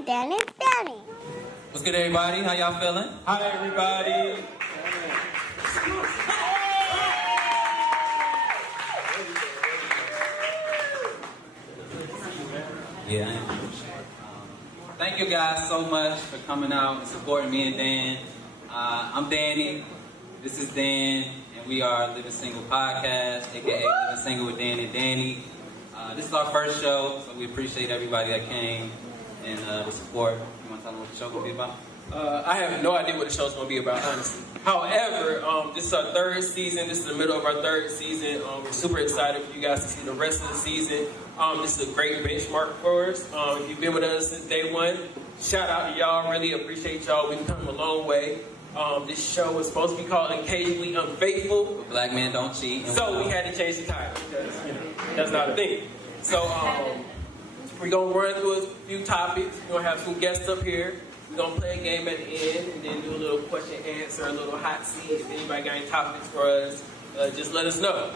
with Danny and Danny. What's good, everybody? How y'all feeling? Hi, everybody. Yeah, I am. Thank you guys so much for coming out and supporting me and Dan. I'm Danny. This is Dan, and we are Living Single Podcast, aka Living Single with Dan and Danny. This is our first show, so we appreciate everybody that came and the support. You want to tell them what the show gonna be about? I have no idea what the show's going to be about, honestly. However, this is our third season. This is the middle of our third season. We're super excited for you guys to see the rest of the season. This is a great benchmark for us. If you've been with us since day one, shout out to y'all. Really appreciate y'all. We've come a long way. This show was supposed to be called Occasionally Unfaithful. But black men don't cheat. So we had to change the title because, that's not a thing. So we're going to run through a few topics. We're going to have some guests up here. We're going to play a game at the end and then do a little question answer, a little hot seat. If anybody got any topics for us, just let us know.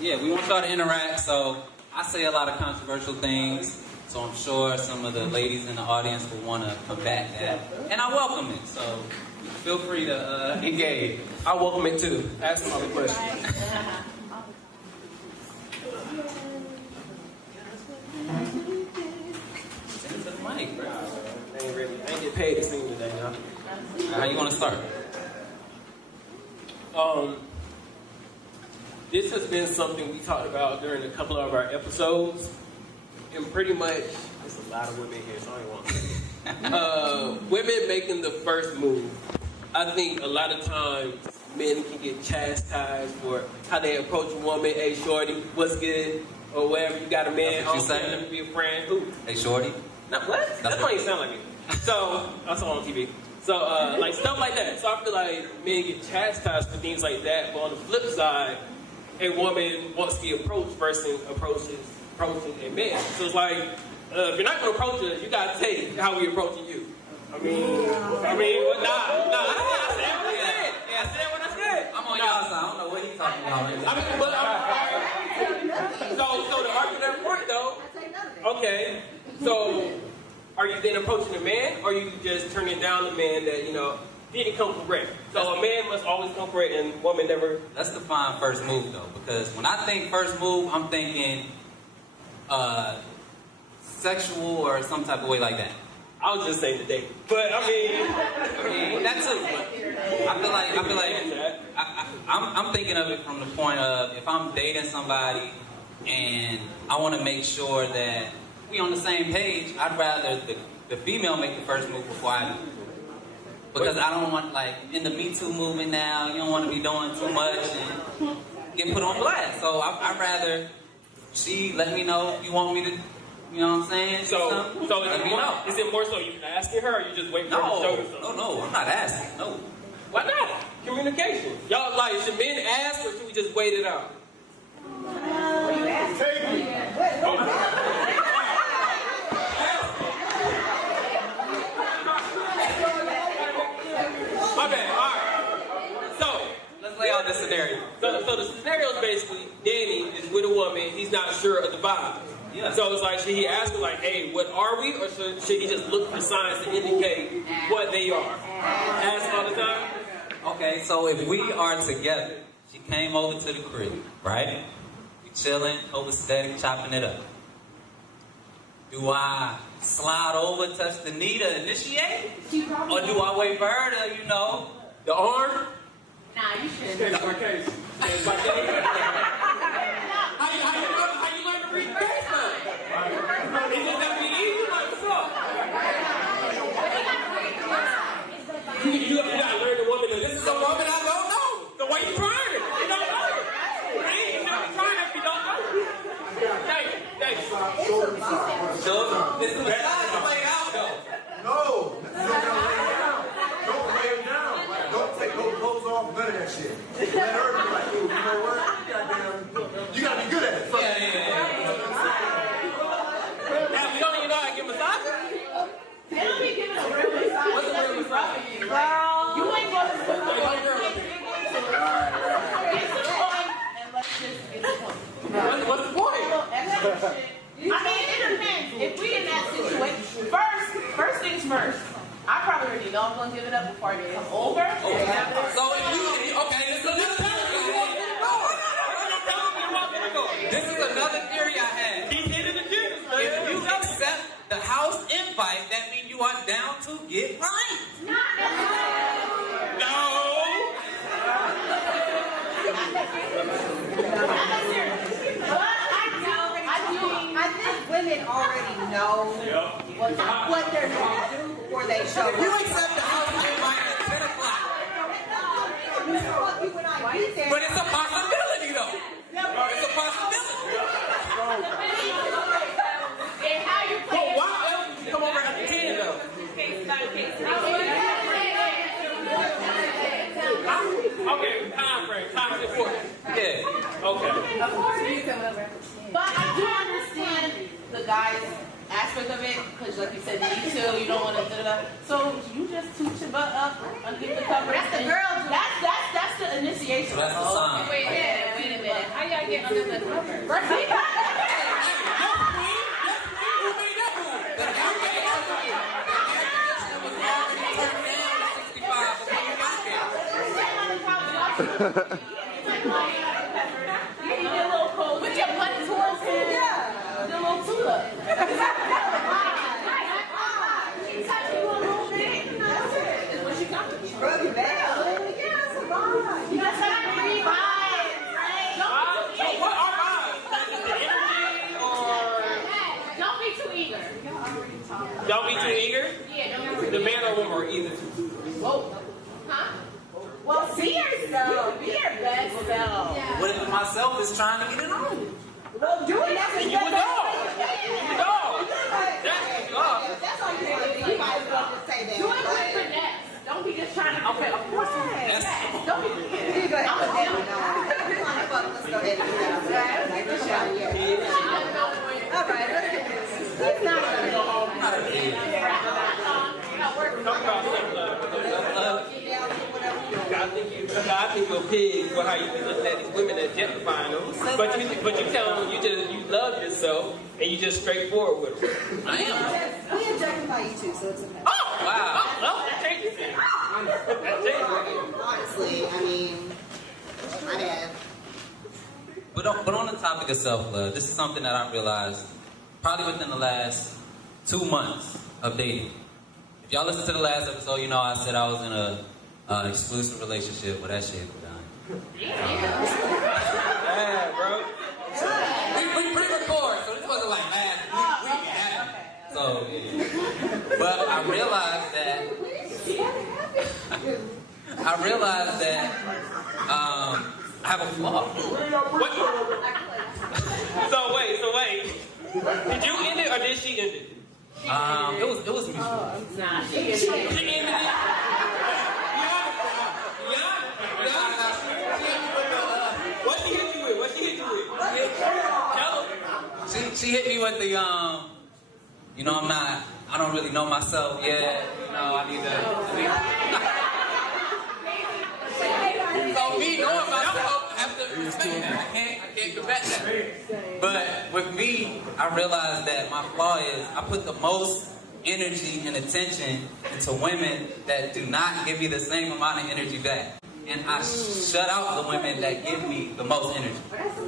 Yeah, we want y'all to interact, so I say a lot of controversial things, so I'm sure some of the ladies in the audience will want to combat that, and I welcome it, so feel free to engage. I welcome it too. Ask them all the questions. Sing to the mic, bro. I ain't get paid to sing today, y'all. How you want to start? This has been something we talked about during a couple of our episodes, and pretty much, there's a lot of women here, so I ain't want to. Women making the first move. I think a lot of times men can get chastised for how they approach a woman. Hey, shorty, what's good? Or whatever. You got a man, That's what you let me be a friend. Who? Hey, shorty. No, what? That don't even sound like it. So, I saw on TV. So, like, stuff like that. So, I feel like men get chastised for things like that. But on the flip side, a woman wants to be approached versus approaching a man. So, it's like, if you're not going to approach us, you got to take how we approaching you. I mean, I said what I said. I'm on y'all side. I don't know what he's talking about. So the argument point though, okay, so are you then approaching the man, or are you just turning down the man that, didn't come correct? So a man must always come correct and woman never. Let's define first move though, because when I think first move, I'm thinking sexual or some type of way like that. I was just saying the date, but I mean that's it. I feel like I'm thinking of it from the point of if I'm dating somebody and I want to make sure that we on the same page, I'd rather the female make the first move before I do. Because I don't want, like, in the Me Too movement now, you don't want to be doing too much and get put on blast. So I'd rather she let me know if you want me to. You know what I'm saying? So is it more so you asking her, or you just waiting for her to show you something? No, I'm not asking. No. Why not? Communication. Y'all, like, should men ask, or should we just wait it out? My bad. All right. So let's lay out this scenario. So the scenario is basically Danny is with a woman. He's not sure of the vibe. Yeah. So it's like, should he ask her, like, hey, what are we? Or should he just look for signs to indicate what they are? Ask all the time? Okay, so if we are together, she came over to the crib, right? We chilling, copacetic, chopping it up. Do I slide over, touch the knee to initiate? Or do I wait for her to, the arm? Nah, you shouldn't. Case by case. Case by case. How you learn to read face? Is it that we easy? Like, what's up? You gotta learn the woman that this is a woman I don't know. So why you trying it? You don't know it. You shouldn't be trying if you don't know it. Thanks. So, this is massage played out though. No, this is don't lay him down. Don't take no clothes off, none of that shit. Let her be like, you know what? You gotta be good at it. Yeah. Now, you don't even know how to give massages? They don't be giving a real massage. What's a real massage? You ain't going to get to the point, and let's just get to the point. What's the point? I mean, it depends. If we in that situation, first things first. I probably already know I'm gonna give it up before I come over. So if you, okay, this is another theory. This is another theory I had. If you accept the house invite, that means you are down to get right. Not necessarily. No. I think women already know what they're going to do before they show up. If you accept the house invite at 10 o'clock, but it's a possibility though. It's a possibility. And how you But play why else would you come over after 10 though? Okay, time frame. Time is important. Yeah. Okay. But I do understand the guy's aspect of it, because like you said, me too, you don't want to do that. So you just toot your butt up underneath the cover. That's the girl doing it. That's the initiation. So that's the sign. Wait a minute. How y'all get under the cover? Put your butt towards him. Yeah. The little tulip. She touched you a little bit. That's it. Is what she got. Rub your back. Yeah, it's a vibe. You got some free vibes, right? So what are vibes? Like, is it energy or Don't be too eager. don't be too eager? Yeah, don't be too The man or woman or either. Whoa. Huh? Well, be yourself. Be your best self. What if myself is trying to get it on? Well, do it. That's And you a dog. You a dog. That's a dog. That's all you want to do. You might as well just say that. Do it with finesse. Don't be just trying to. Okay, of course. Yes. Don't be. You go ahead. I'm a Let's Gemini. go ahead and do that. Like this shot here. All right, let's get this. He's not going to go home. Not a kid. Talk about self-love. I think you're a pig for how you be looking at these women that justifying them. But you tell them you love yourself and you just straightforward with them. I am. We objectify you too, so it's okay. Oh, Wow. well, that changes it. That changes it. Honestly, I mean, my dad. But on the topic of self-love, this is something that I realized probably within the last 2 months of dating. If y'all listen to the last episode, you know I said I was in a exclusive relationship. Well, that shit was done. Yeah, bro. We pre-record, so this wasn't like last week it happened. So, yeah. But I realized that I have a flaw. What? So wait. Did you end it or did she end it? It was mutual. Nah, she is. She ended it. What she hit you with? Tell her. She hit me with the you know, I don't really know myself yet. You know, I need to. So me knowing myself, I have to respect that. I can't combat that. But with me, I realized that my flaw is I put the most energy and attention into women that do not give me the same amount of energy back. And I shut out the women that give me the most energy. That's a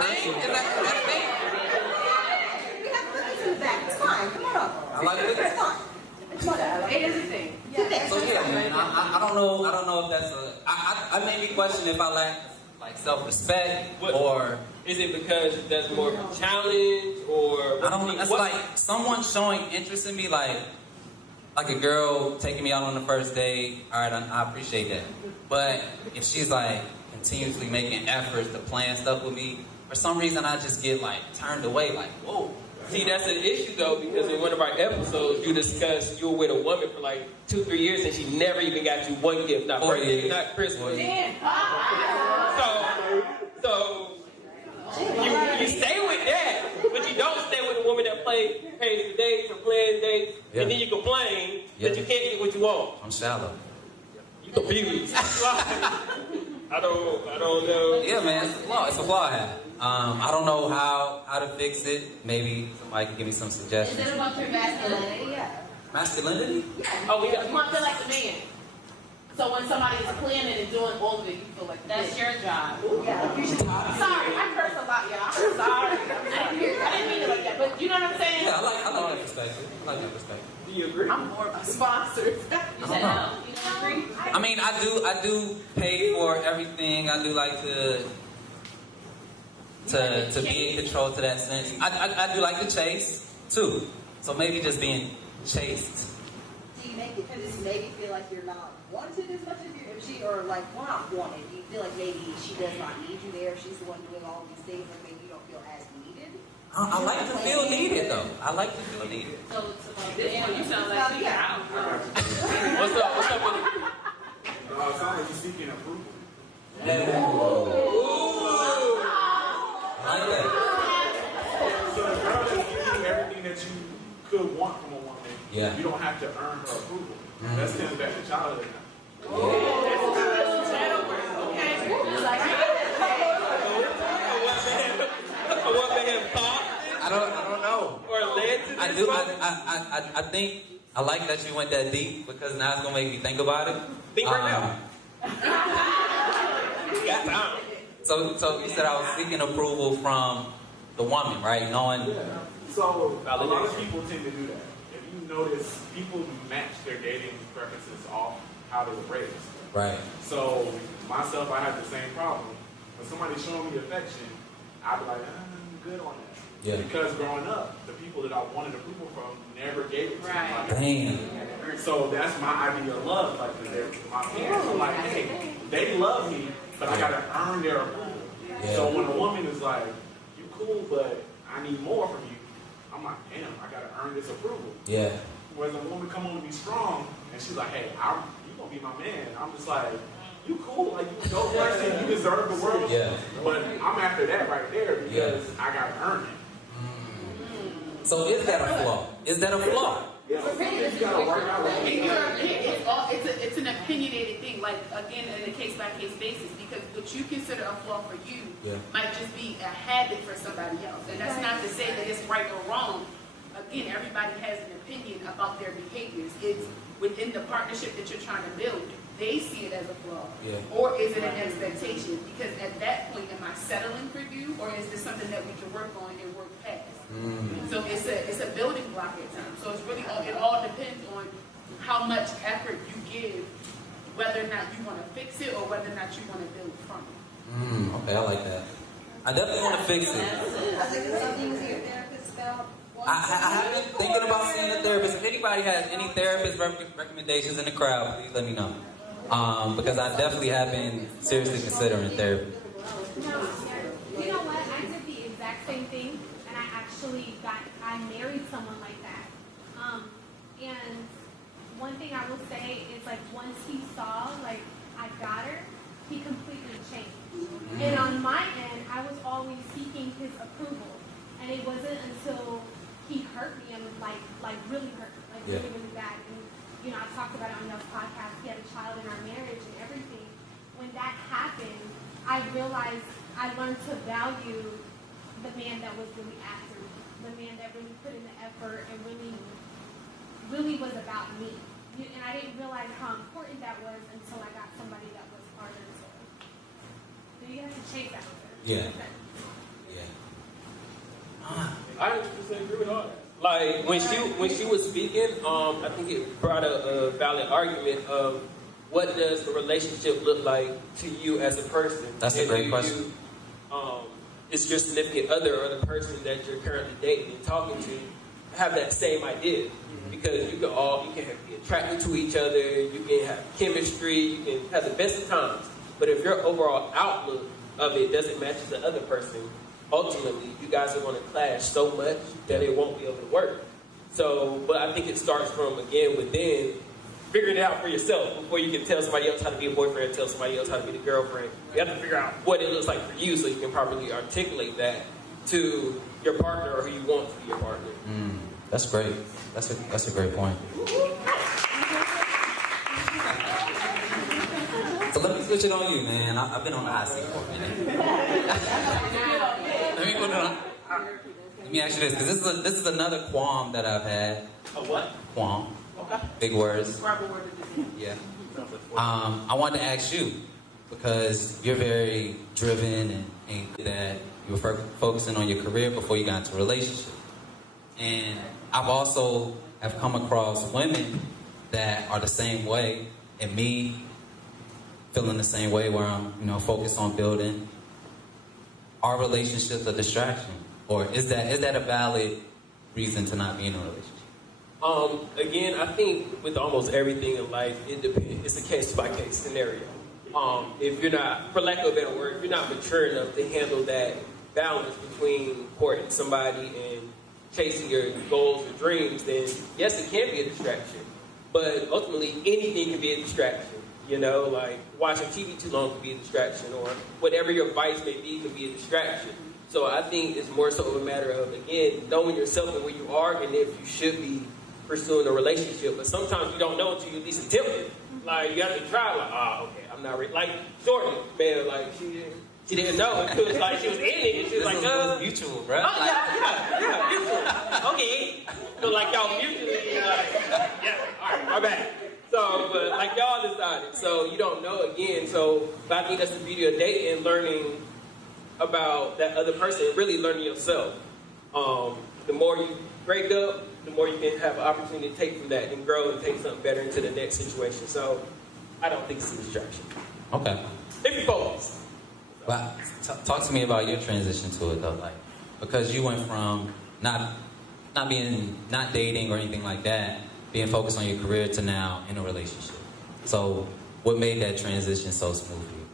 thing? Is that a thing? We have to listen to that. It's fine. Come on up. I like it. It's fine. It is a thing. So yeah, man, I don't know if that's I made me question if I lack like self-respect or Is it because that's more of a challenge or? I don't know. That's like someone showing interest in me, like a girl taking me out on the first date. All right, I appreciate that. But if she's like continuously making efforts to plan stuff with me, for some reason I just get like turned away. Like, whoa. See, that's an issue though, because in one of our episodes, you discussed you were with a woman for like 2-3 years and she never even got you one gift, not 4 birthday, years. not Christmas. Damn. So you stay with that, but you don't stay with a woman that pays the dates or plans dates, Yeah. and then you complain Yeah. that you can't get what you want. I'm shallow. You confused. I don't know. Yeah, man, it's a flaw. It's a flaw I have. I don't know how to fix it. Maybe somebody can give me some Is suggestions. it about your masculinity? Masculinity? Oh, we got. You want to feel like the man. So when somebody is planning and doing all of it, you feel like That's your job. Yeah, you should. Sorry, I curse a lot, y'all. I'm sorry. I didn't mean it like that, but you know what I'm saying? Yeah, I like that perspective. I like that perspective. Do you agree? I'm more about sponsors. You said no. You don't agree? I mean, I do pay for everything. I do like to be in control to that sense. I do like to chase too. So maybe just being chased. Do you make it, does this make you feel like you're not wanted as much as you, if she, or like, well, not wanted, do you feel like maybe she does not need you there, she's the one doing all these things, like maybe you don't feel as needed? I like to feel needed though. I like to feel needed. So it's about this one. You sound like you out. What's up? What's up with it? No, it sounds like you're seeking approval. I like that. So the girl that's giving you everything that you could want from a woman, Yeah. you don't have to earn her approval. That stems back to childhood now. What may have thought I don't know. or led to this? I do. I think I like that you went that deep because now it's gonna make me think about it. Think right now. Got time. So you said I was seeking approval from the woman, right? Knowing. Yeah. So a lot of people tend to do that. If you notice, people match their dating preferences off how they were raised. Right. So myself, I have the same problem. When somebody's showing me affection, I'd be like, I'm good on that. Yeah. Because growing up, the people that I wanted approval from never gave it to Right. me. Damn. So that's my idea of love. Like my parents are like, hey, they love me, but I gotta earn their approval. Yeah. So when a woman is like, you cool, but I need more from you, I'm like, damn, I gotta earn this approval. Yeah. Whereas a woman come on to be strong, and she's like, hey, you gonna be my man. I'm just like, you cool, like you go person, you deserve the world. Yeah. But I'm after that right there because I gotta earn it. So is that a flaw? Is that a flaw? Yeah. You gotta work out with it. It's an opinionated thing, like again in a case-by-case basis, because what you consider a flaw for you might just be a habit for somebody else. And that's not to say that it's right or wrong. Again, everybody has an opinion about their behaviors. It's within the partnership that you're trying to build. They see it as a flaw. Or is it an expectation? Because at that point, am I settling for you, or is this something that we can work on and work past? So it's a building block at times. So it's really it all depends on how much effort you give, whether or not you want to fix it or whether or not you want to build from it. Okay, I like that. I definitely want to fix it. I think it's something to see a therapist about. I have been thinking about seeing a therapist. If anybody has any therapist recommendations in the crowd, please let me know. Because I definitely have been seriously considering therapy. You know what? I did the exact same thing, and I married someone like that. And one thing I will say is, like, once he saw, like, I got her, he completely changed. And on my end, I was always seeking his approval. And it wasn't until he hurt me and was like really hurt, like really, really bad. And, you know, I talked about it on y'all's podcast. He had a child in our marriage and everything. When that happened, I realized I learned to value the man that was really after me, the man that really put in the effort and really was about me. And I didn't realize how important that was until I got somebody that was harder to. So you have to chase that. Yeah. I 100% agree with all that. Like when she was speaking, I think it brought a valid argument of what does a relationship look like to you as a person. That's a great question. Is your significant other or the person that you're currently dating and talking to have that same idea? Because you can be attracted to each other, you can have chemistry, you can have the best of times. But if your overall outlook of it doesn't match the other person, ultimately you guys are going to clash so much that it won't be able to work. So, but I think it starts from, again, within figuring it out for yourself before you can tell somebody else how to be a boyfriend, tell somebody else how to be the girlfriend. You have to figure out what it looks like for you so you can properly articulate that to your partner or who you want to be your partner. That's great. That's a great point. So let me switch it on you, man. I've been on the hot seat for a minute. Let me put it on. Let me ask you this, because this is another qualm that I've had. A what? Qualm. Okay. Big words. Describe a word of this. Yeah. I wanted to ask you, because you're very driven and that you were focusing on your career before you got into a relationship. And I've also have come across women that are the same way, and me feeling the same way, where I'm, focused on building our relationships a distraction, or is that a valid reason to not be in a relationship? Again, I think with almost everything in life, it depends. It's a case-by-case scenario. If you're not, for lack of a better word, if you're not mature enough to handle that balance between courting somebody and chasing your goals or dreams, then yes, it can be a distraction. But ultimately, anything can be a distraction. Like watching TV too long can be a distraction, or whatever your vice may be can be a distraction. So I think it's more so of a matter of, again, knowing yourself and where you are, and if you should be pursuing a relationship. But sometimes you don't know until you at least attempt it. Like, you have to try, like, okay, I'm not ready. Like, Jordan, man, like, she didn't know until it's like she was in it, and she was like, mutual, bro. Oh, yeah, mutual. Okay. So, like, y'all mutually, yeah, all right, my bad. So, but, like, y'all decided. So, you don't know again. So, but I think that's the beauty of dating, learning about that other person, and really learning yourself. The more you break up, the more you can have an opportunity to take from that and grow and take something better into the next situation. So, I don't think it's a distraction. Okay. If you focus. But talk to me about your transition to it, though, like, because you went from not dating or anything like that, being focused on your career, to now in a relationship. So, what made that transition so smooth for you?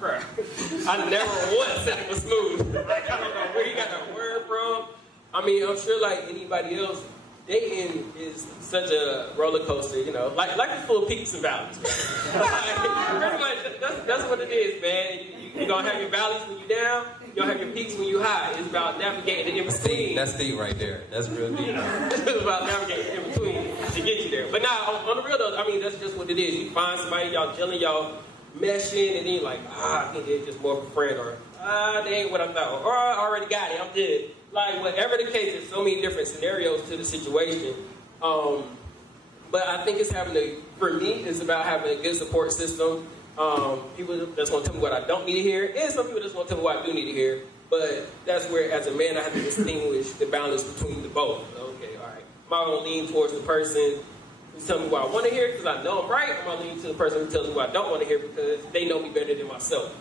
Bruh, I never once said it was smooth. Like, I don't know where you got that word from. I mean, I'm sure like anybody else, dating is such a roller coaster, like it's full of peaks and valleys. Like, pretty much, that's what it is, man. You're going to have your valleys when you're down, you're going to have your peaks when you're high. It's about navigating the in-between. That's deep right there. That's real deep. It's about navigating the in-between to get you there. But now, on the real though, I mean, that's just what it is. You find somebody, y'all gelling, y'all meshing, and then you're like, I think they're just more of a friend, or they ain't what I thought, or I already got it, I'm good. Like, whatever the case, there's so many different scenarios to the situation. But I think it's for me, it's about having a good support system. People that's going to tell me what I don't need to hear, and some people that's going to tell me what I do need to hear. But that's where, as a man, I have to distinguish the balance between the both. Okay, all right. Am I going to lean towards the person who's telling me what I want to hear because I know I'm right? Or am I leaning to the person who tells me what I don't want to hear because they know me better than myself?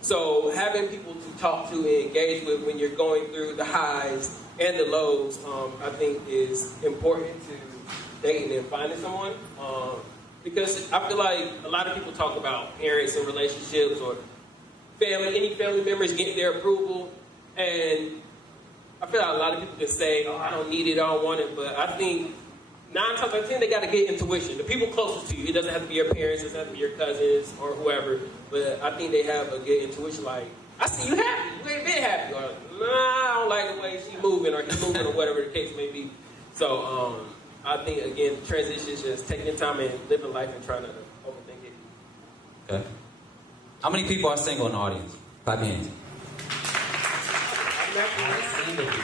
So having people to talk to and engage with when you're going through the highs and the lows, I think is important to dating and finding someone. Because I feel like a lot of people talk about parents and relationships, or any family members getting their approval. And I feel like a lot of people can say, I don't need it, I don't want it. But I think 9 times out of 10, they got to get intuition. The people closest to you, it doesn't have to be your parents, it doesn't have to be your cousins or whoever, but I think they have a good intuition, like, I see you happy, you ain't been happy, or, nah, I don't like the way she's moving, or he's moving, or whatever the case may be. So, I think, again, transition is just taking your time and living life and trying to overthink it. Okay. How many people are single in the audience? Clap your hands. Single people.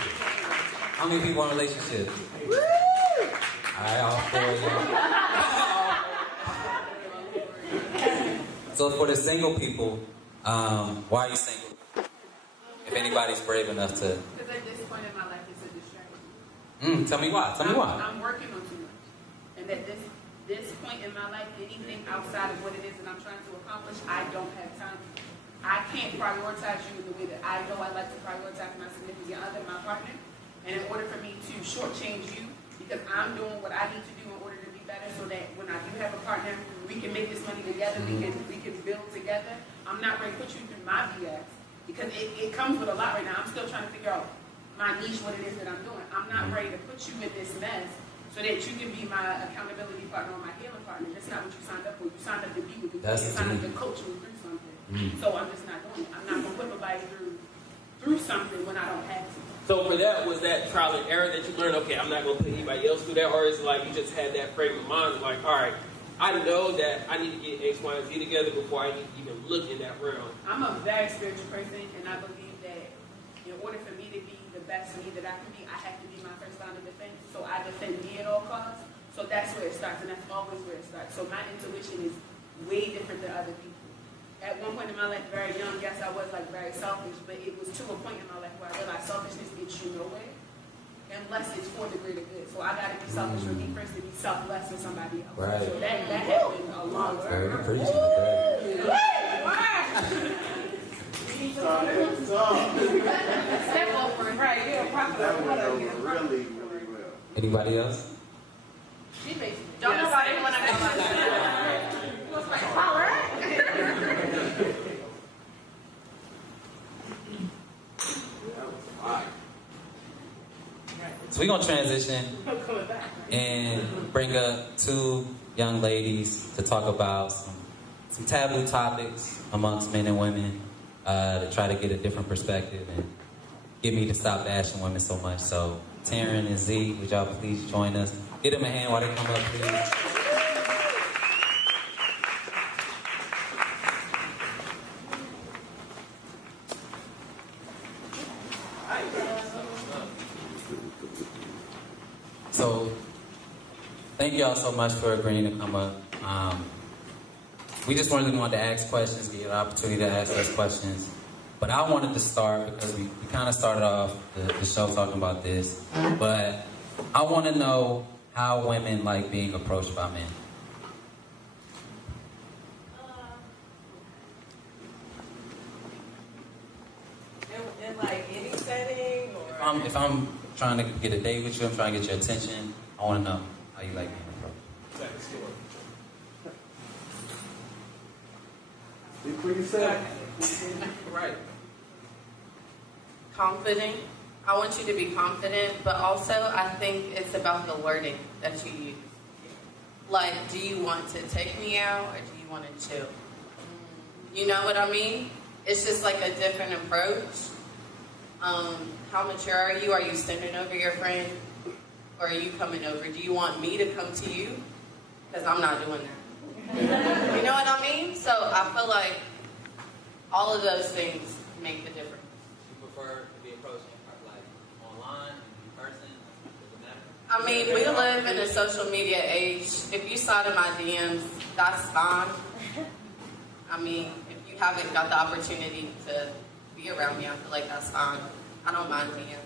How many people are in relationships? Woo! Alright, all 4 of you. So for the single people, why are you single? If anybody's brave enough to... Because at this point in my life, it's a distraction. Tell me why. Tell me why. I'm working on too much. And at this point in my life, anything outside of what it is that I'm trying to accomplish, I don't have time for. I can't prioritize you in the way that I know I like to prioritize my significant other, my partner. And in order for me to shortchange you, because I'm doing what I need to do in order to be better, so that when I do have a partner, we can make this money together, we can build together. I'm not ready to put you through my BS, because it comes with a lot right now. I'm still trying to figure out my niche, what it is that I'm doing. I'm not ready to put you in this mess so that you can be my accountability partner or my healing partner. That's not what you signed up for. You signed up to be with me. You signed up to coach me through something. So I'm just not doing it. I'm not going to put nobody through something when I don't have to. So for that, was that trial and error that you learned, okay, I'm not going to put anybody else through that, or is it like you just had that frame of mind, like, all right, I know that I need to get X, Y, and Z together before I need to even look in that realm? I'm a very spiritual person, and I believe that order for me to be the best me that I can be, I have to be my first line of defense. So I defend me at all costs. So that's where it starts, and that's always where it starts. So my intuition is way different than other people. At one point in my life, very young, yes, I was like very selfish, but it was to a point in my life where I realized selfishness gets you nowhere unless it's for the greater good. So I gotta be selfish for me first to be selfless for somebody else. Right. So that happened a long time. Very ago. appreciative. Step over it. Right, you're a prophet. That went over really, really well. Anybody else? She basically. Don't nobody want to know about that. All right. So we're gonna transition and bring up two young ladies to talk about some taboo topics amongst men and women, to try to get a different perspective and get me to stop bashing women so much. So Taryn and Z, would y'all please join us? Give them a hand while they come up, please. So, thank y'all so much for agreeing to come up. We just really wanted to ask questions, get you an opportunity to ask us questions. But I wanted to start because we kind of started off the show talking about this. But I want to know how women like being approached by men. In like any setting or If I'm trying to get a date with you, I'm trying to get your attention, I want to know how you like being approached. Speak for yourself. Right. Confident. I want you to be confident, but also I think it's about the wording that you use. Like, do you want to take me out or do you want to chill? You know what I mean? It's just like a different approach. How mature are you? Are you standing over your friend? Or are you coming over? Do you want me to come to you? Because I'm not doing that. You know what I mean? So I feel like all of those things make the difference. You prefer to be approached like online, in person? Does it matter? I mean, we live in a social media age. If you slide in my DMs, that's fine. I mean, if you haven't got the opportunity to be around me, I feel like that's fine. I don't mind DMs.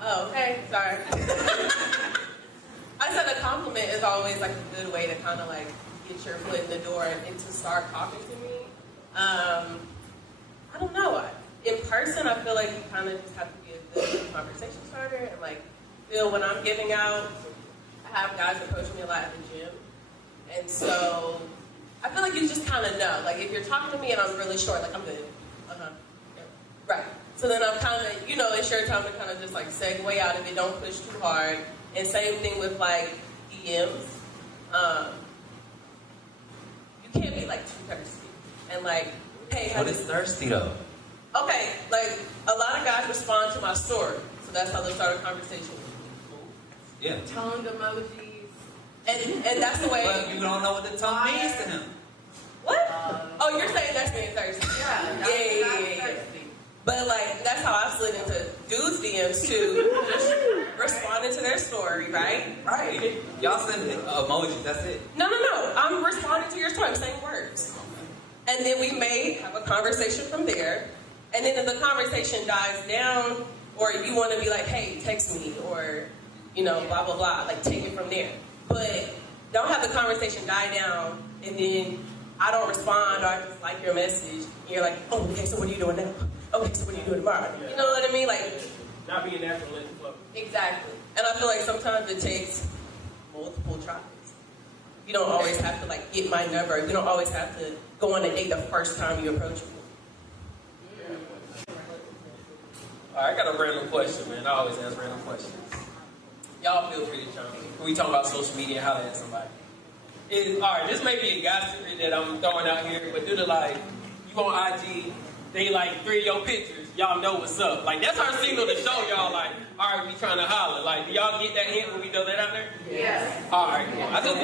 Oh, okay, sorry. I said a compliment is always like a good way to kind of like get your foot in the door and to start talking to me. I don't know. In person, I feel like you kind of just have to be a good conversation starter and like feel when I'm giving out. I have guys approach me a lot at the gym, and so I feel like you just kind of know. Like if you're talking to me and I'm really short, like I'm good. Yeah. Right. So then I'm kind of, it's your time to kind of just like segue out of it. Don't push too hard. And same thing with like DMs. You can't be like too thirsty. And like, hey, What is thirsty though? okay, like a lot of guys respond to my story. So that's how they start a conversation. Yeah. Tongue emojis. And that's the way. But you don't know what the tongue means to him. What? Oh, you're saying that's being thirsty. Yeah. But like, that's how I slid into dudes' DMs too. Just responding to their story, right? Right. Y'all send emojis, that's it. No. I'm responding to your story. I'm saying words. And then we may have a conversation from there. And then if the conversation dies down, or you want to be like, hey, text me, or, blah, blah, blah, like take it from there. But don't have the conversation die down, and then I don't respond, or I just like your message. And you're like, oh, okay, so what are you doing now? Okay, so what are you doing tomorrow? You know what I mean? Like, Not being natural in the flow. exactly. And I feel like sometimes it takes multiple tries. You don't always have to like get my number. You don't always have to go on a date the first time you approach me. All right, I got a random question, man. I always ask random questions. Y'all feel free to chime in. When we talk about social media and holler at somebody. All right, this may be a guy secret that I'm throwing out here, but due to like, you on IG, they like 3 of your pictures. y'all know what's up. Like, that's our signal to show y'all, like, all right, we trying to holler. Like, do y'all get that hint when we throw that out there? Yes. All right. I just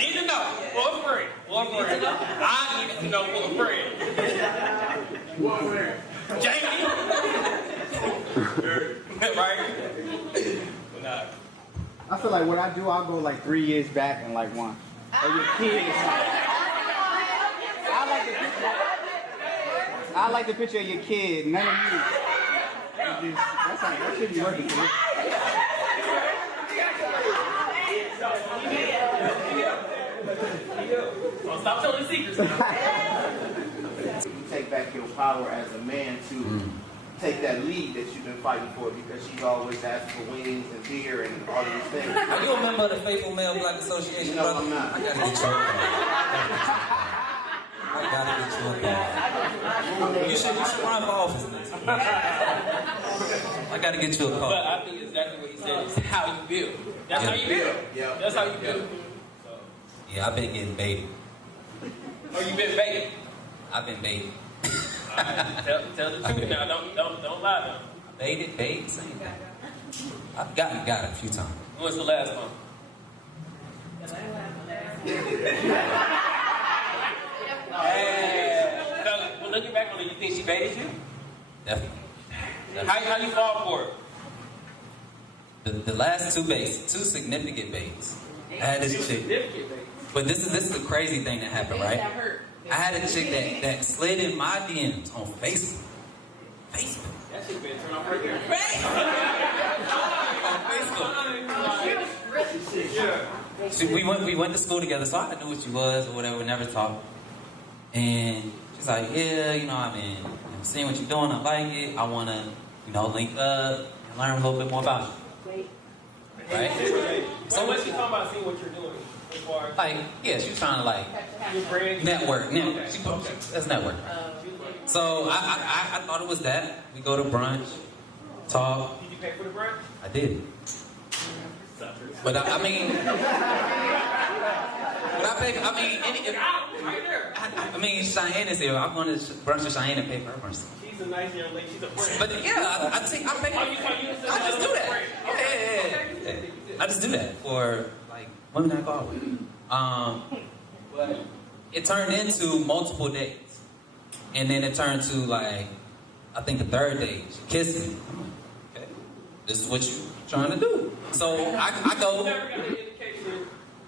need to know. For a friend. For a friend. I need to know for a friend. What man? Jamie. Right? Nah. I feel like what I do, I'll go like 3 years back and like one. Or your kid or something. I like the picture of your kid, none of you. That should be working for me. Stop telling secrets now. You take back your power as a man to take that lead that you've been fighting for, because she's always asking for wings and beer and all of these things. Are you a member of the Faithful Male Black Association? No, brother? I'm not. I gotta get you up there. I gotta get you up there. You should run for office next. I gotta get you a call. But I think exactly what he said is how you build. That's how you build. Yeah. That's how you build. So. Yeah, I've been getting baited. Oh, you been baited? I've been baited. Right, tell the truth now. Don't lie now. Baited, same thing. I've gotten got it a few times. When's the last one? So, well, looking back on it, you think she baited you? Definitely. How you fall for it? The last two significant baits. I had this chick. But this is the crazy thing that happened, right? I had a chick that slid in my DMs on Facebook. That shit been turned off right there. On Facebook. See, we went to school together, so I knew what she was or whatever. We never talked. And she's like, yeah, I've been seeing what you're doing. I like it. I want to, link up and learn a little bit more about you. Right? So what's she talking about seeing what you're doing? Like, yeah, she's trying to network. That's network. So I thought it was that. We go to brunch, talk. Did you pay for the brunch? I did. But I mean, Cheyenne is here. I'm going to brunch with Cheyenne and pay for her brunch. She's a nice young lady. She's a friend. But yeah, I pay. I just do that. Yeah. I just do that for women that I go out with. But it turned into multiple dates, and then it turned to I think the third date, she kissed me. I'm like, okay, this is what you're trying to do. So I go.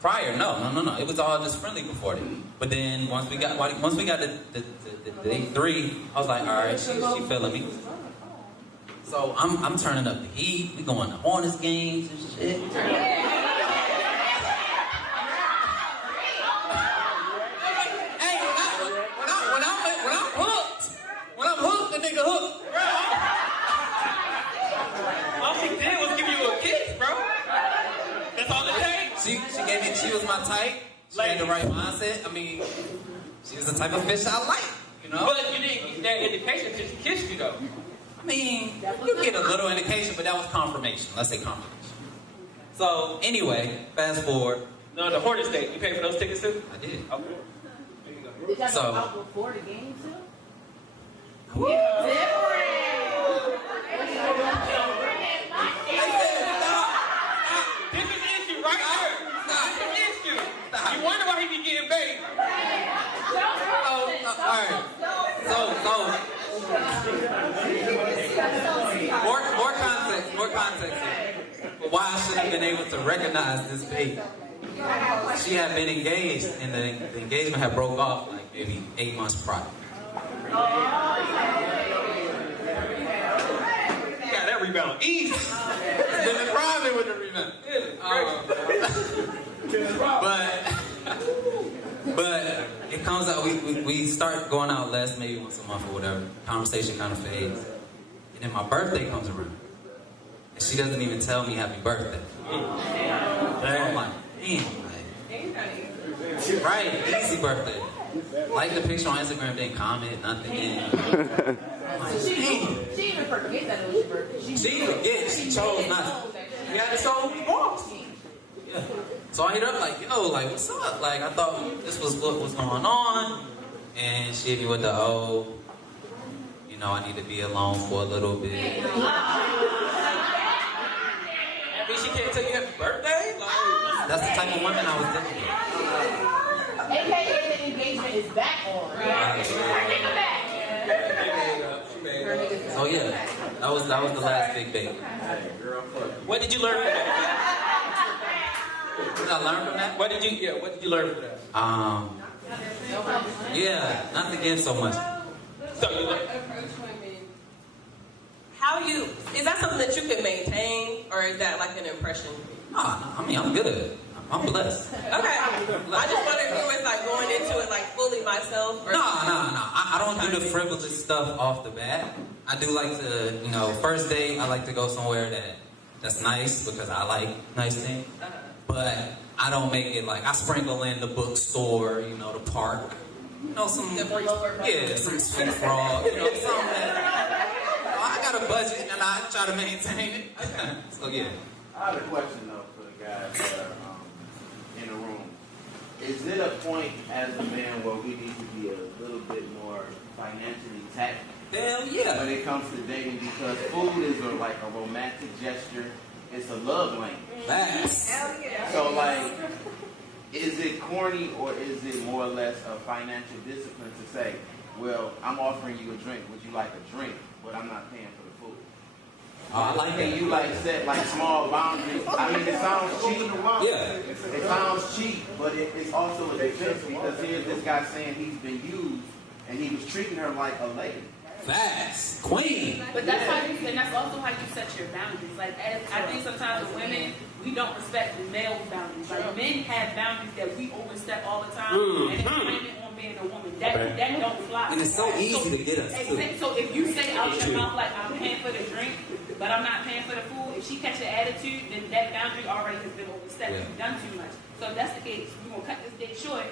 Prior, no. It was all just friendly before that. But then once we got the date 3, I was like, all right, she feeling me. So I'm turning up the heat. We going to Hornets games and shit. When I'm hooked, the nigga hooked. All she did was give you a kiss, bro. That's all it takes. She was my type. She had the right mindset. I mean, she was the type of fish I like, But you didn't get that indication until she kissed you, though. I mean, you get a little indication, but that was confirmation. Let's say confirmation. So, anyway, fast forward. No, the Hornets date. You paid for those tickets, too? I did. Okay. There you go. Did y'all So- go out before the game, too? This is the issue right here. This is the issue. You wonder why he be getting bait. Alright. So, more context here. Why I should have been able to recognize this bait. She had been engaged, and the engagement had broke off maybe 8 months prior. Got that rebound easy. Then Robin with the rebound. But it comes out, we start going out less, maybe once a month or whatever. Conversation kind of fades. And then my birthday comes around. And she doesn't even tell me happy birthday. I'm like, damn. Right, easy birthday. Like the picture on Instagram, didn't comment, nothing. She even forget that it was your birthday. She chose not to. We had to show boss. Yeah. So I hit her up what's up? I thought this was what was going on. And she hit me with the, I need to be alone for a little bit. I mean, she can't tell you happy birthday? Like, That's the type of woman I was dealing with. AKA the engagement is back on. So yeah, that was the last big baby. what did you learn from that? What did I learn from that? What did you learn from that? Yeah, not to give so much. So you learned. Approach women. Is that something that you can maintain, or is that like an impression? I mean, I'm good. I'm blessed. Okay. I just wonder if you was like going into it like fully myself. Or No. I don't do the frivolous stuff off the bat. I do like to, first date, I like to go somewhere that's nice because I like nice things. But I don't make it like, I sprinkle in the bookstore, the park. Some sweet frog, something that, I got a budget and I try to maintain it. So yeah. I have a question though for the guys that are in the room. Is it a point as a man where we need to be a little bit more financially tactful? Hell yeah. When it comes to dating, because food is like a romantic gesture. It's a love language. Facts. Hell yeah. So like, is it corny or is it more or less a financial discipline to say, well, I'm offering you a drink. Would you like a drink? But I'm not paying for the food. I like Can that. you like set like small boundaries? I mean, it sounds cheap. Yeah. It sounds cheap, but it's also a defense because here's this guy saying he's been used and he was treating her like a lady. Facts. Queen. But that's and that's also how you set your boundaries. Like, I think sometimes with women, we don't respect the male boundaries. Like, men have boundaries that we overstep all the time, and it's blaming on being a woman. That don't fly. And it's so easy to get us too. So if you say out your mouth like I'm paying for the drink, but I'm not paying for the food, if she catch an attitude, then that boundary already has been overstepped. Yeah. You've done too much. So if that's the case, we're gonna cut this date short,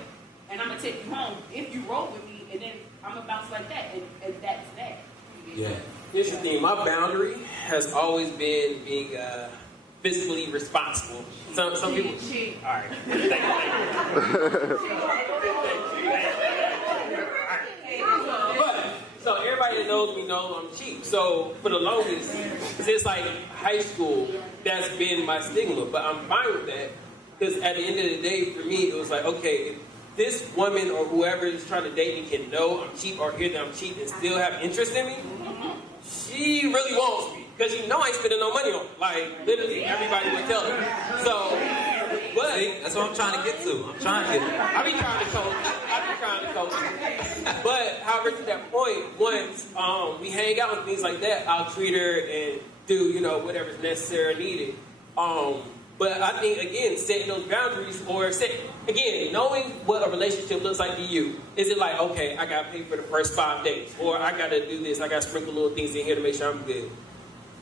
and I'm gonna take you home if you roll with me, and then I'm gonna bounce like that, and that's that. Yeah. Here's the thing. My boundary has always been being fiscally responsible. Some people. All right. But so everybody that knows me knows I'm cheap. So for the longest, since like high school, that's been my stigma. But I'm fine with that because at the end of the day, for me, it was like, okay, if this woman or whoever is trying to date me can know I'm cheap or hear that I'm cheap and still have interest in me, she really wants me. Because I ain't spending no money on it. Like, literally, everybody would tell her. So, but... See, that's what I'm trying to get to. I be trying to coach. But, however, to that point, once we hang out and things like that, I'll treat her and do, whatever's necessary or needed. But I think, again, setting those boundaries or knowing what a relationship looks like to you. Is it like, okay, I got to pay for the first 5 days, or I got to do this, I got to sprinkle little things in here to make sure I'm good.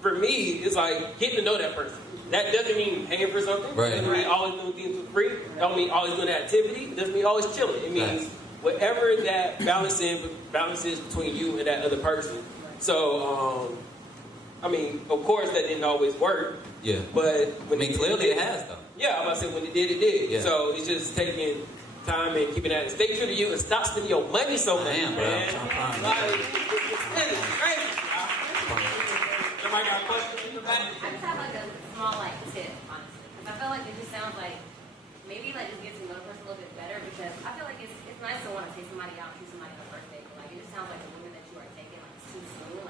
For me, it's like getting to know that person. That doesn't mean paying for something. Right. It doesn't mean always doing things for free. It don't mean always doing that activity. It doesn't mean always chilling. It means whatever that balance is between you and that other person. So, of course, that didn't always work. Yeah. But clearly it has though. Yeah, I was about to say when it did, it did. Yeah. So it's just taking time and keeping that. Stay true to you and stop spending your money so much. Damn, bro. Man. I'm Like, it's crazy. Somebody got a question in the back? I just have like a small tip, honestly, because I feel like it just sounds like maybe just get to know the person a little bit better. Because I feel like it's nice to want to take somebody out, treat somebody on the first date, but it just sounds like the woman that you are taking it's too soon.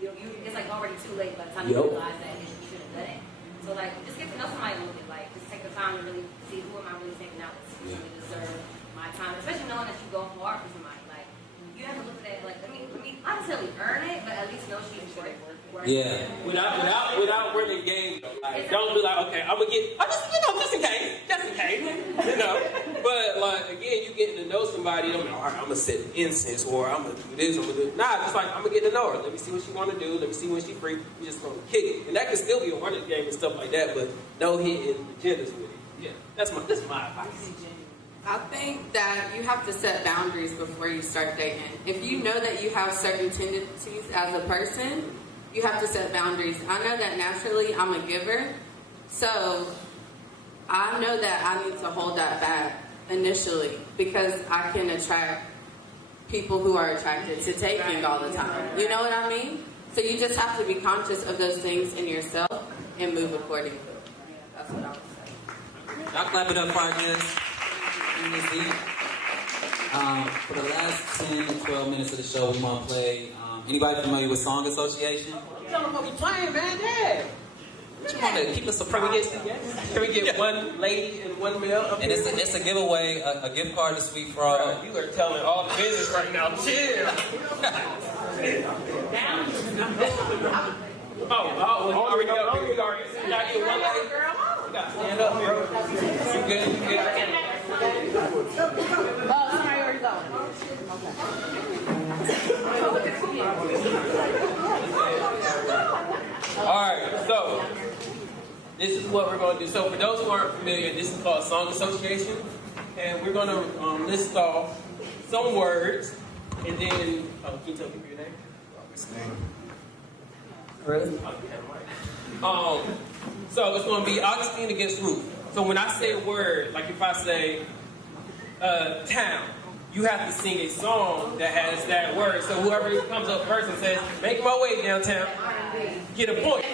It's already too late by the time you realize that you should have done it. So just get to know somebody a little bit. Just take the time to really see who am I really taking out with, who really deserve my time, especially knowing that you go hard for somebody. You have to look at that let me not necessarily earn it, but at least know she's worth. Yeah. Without running game though. Don't be like, okay, I'm gonna get just in case. But again, you getting to know somebody, all right, I'm gonna set incense or I'm gonna do this, I'm gonna do nah, just I'm gonna get to know her. Let me see what she wanna do, let me see when she free, we just gonna kick it. And that can still be a running game and stuff like that, but no hitting agendas with it. Yeah. This is my advice. I think that you have to set boundaries before you start dating. If you know that you have certain tendencies as a person, you have to set boundaries. I know that naturally I'm a giver, so I know that I need to hold that back initially because I can attract people who are attracted to taking all the time. You know what I mean? So you just have to be conscious of those things in yourself and move accordingly. That's what I would say. Y'all clap it up for our guests in this evening. For the last 10 to 12 minutes of the show, we want to play. Anybody familiar with Song Association? Tell them what we playing, man. Yeah. What you want to keep us surprised? Can we get one lady and one male up And here? it's a giveaway, a gift card to Sweet Frog. Bro, you are telling all the business right now. Chill. We already up here. We already see. Y'all get one lady. You got to stand up, bro. You good? You good? Somebody already going. Alright, so this is what we're going to do. So for those who aren't familiar, this is called Song Association. And we're going to list off some words. And then, can you tell people your name? Really? So it's going to be Augustine against Ruth. So when I say a word, like if I say town, you have to sing a song that has that word. So whoever comes up first and says, "Making my way downtown," get a point.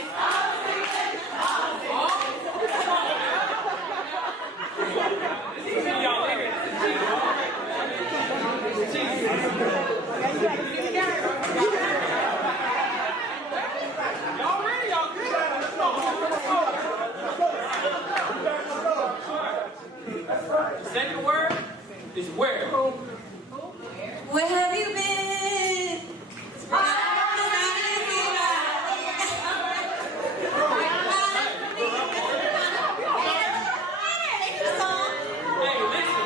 The second word is where. Where have you been? Hey, listen.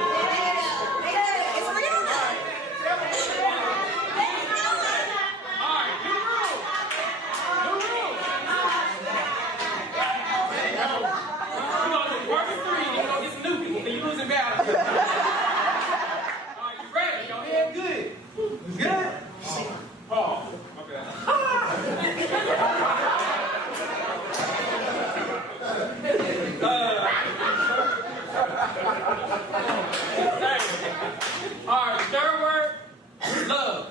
Alright, third word, love.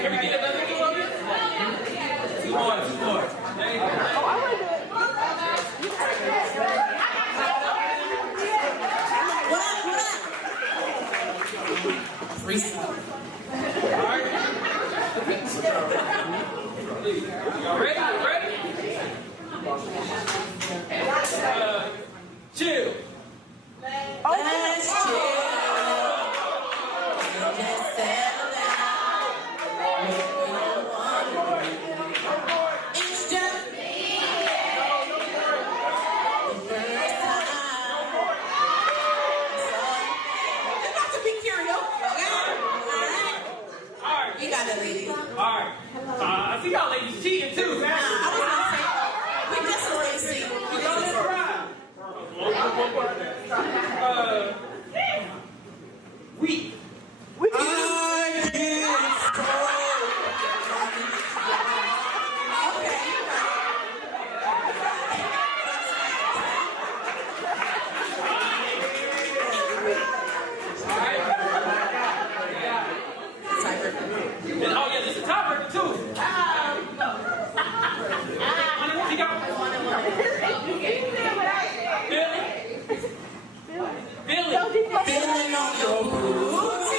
Can we get another two of it? Two more. There you go. Freestyle. All right. Y'all ready? Chill. Let's chill. Alright. I see y'all ladies cheating too, man. We just already see. You know this ride. We. I get Oh yeah, this is a tiebreaker too. Feeling on your boots.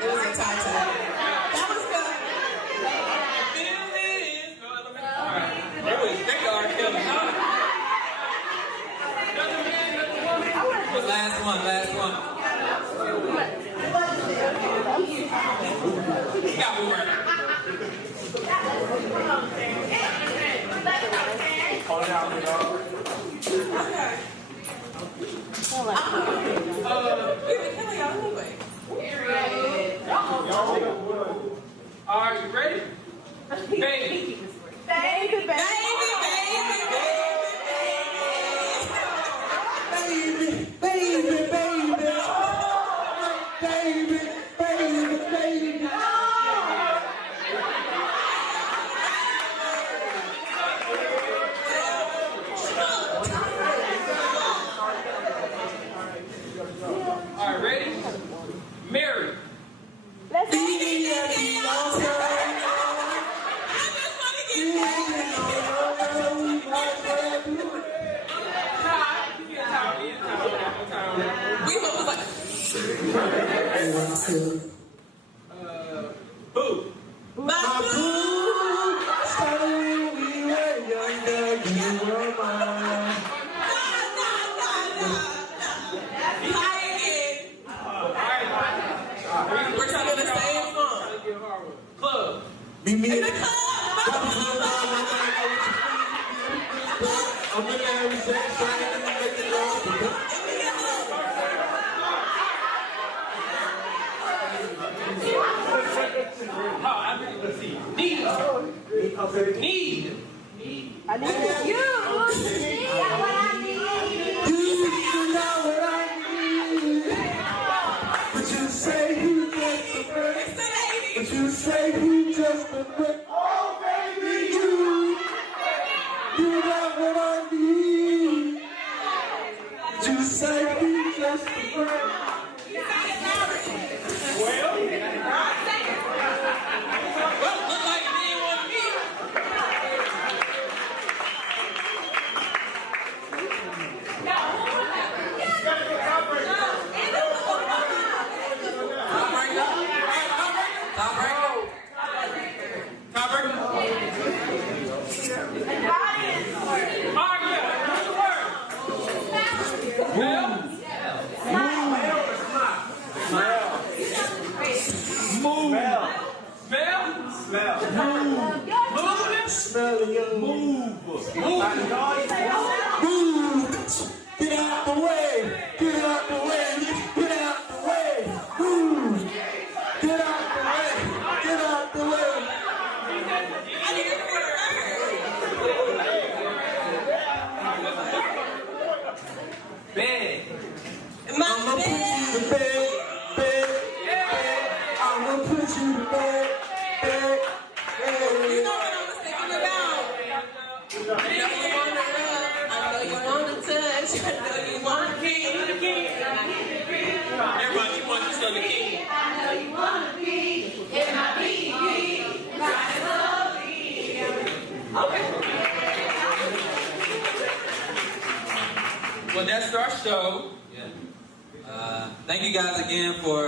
It was a tie tonight. That was good. Last one. Are you ready? Baby. Baby, baby. All right, ready? Mary. Let's go. Boo. My boo, started when we were younger, you were mine. We're talking the same song. Club. Meet me In the club. I'm in there every second, trying to make it love. Let's see. Need. I need you. You know what I need. But you say you just a friend. But you say you just a friend. Oh, baby, you know what I need. But you say you just a friend. Smell you. Move. Get out the way. Get out the way. Get out the way. Move. Get out the way. Get out the way. Bed. I'ma put you to bed. Bed. I'ma put you to bed. Bed. You know what I was thinking about? I know you want to rub. I know you want to touch. I know you want to be. Everybody wants to sell the king. I know you want to be in my BB. Right slowly. Well, that's our show. Thank you guys again for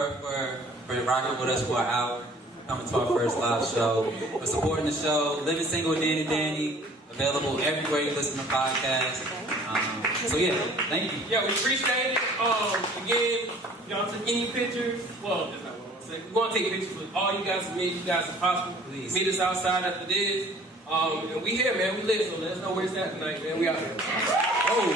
rocking with us for an hour, coming to our first live show, for supporting the show. Living Single with Danny, available everywhere you listen to podcasts. So yeah, thank you. Yeah, we appreciate it. Again, y'all take any pictures. Well, that's not what I want to say. We're going to take pictures with all you guys as many of you guys as possible. Please. Meet us outside after this. And we here, man. We lit, so let us know where it's at tonight, man. We out here. Whoa.